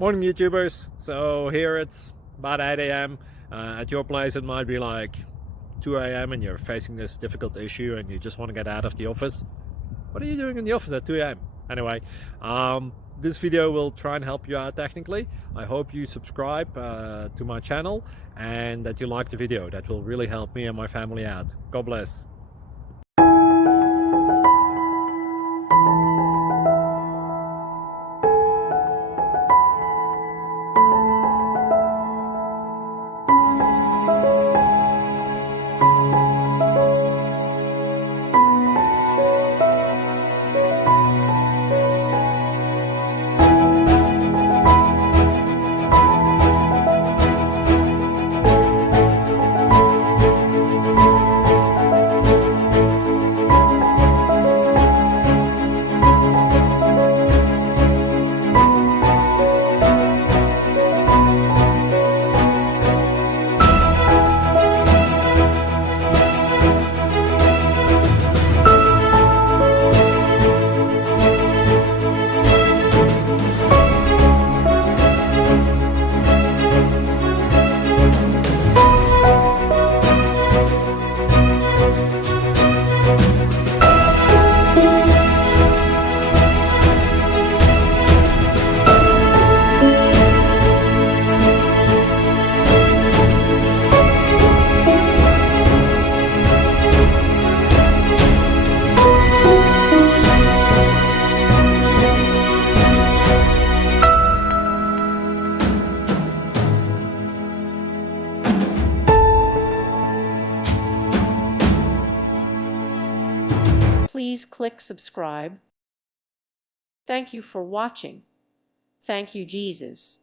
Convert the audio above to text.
Morning YouTubers. So here it's about 8 a.m. At your place it might be like 2 a.m. and you're facing this difficult issue and you just want to get out of the office. What are you doing in the office at 2 a.m.? Anyway, this video will try and help you out technically. I hope you subscribe to my channel and that you like the video. That will really help me and my family out. God bless. Please click subscribe. Thank you for watching. Thank you, Jesus.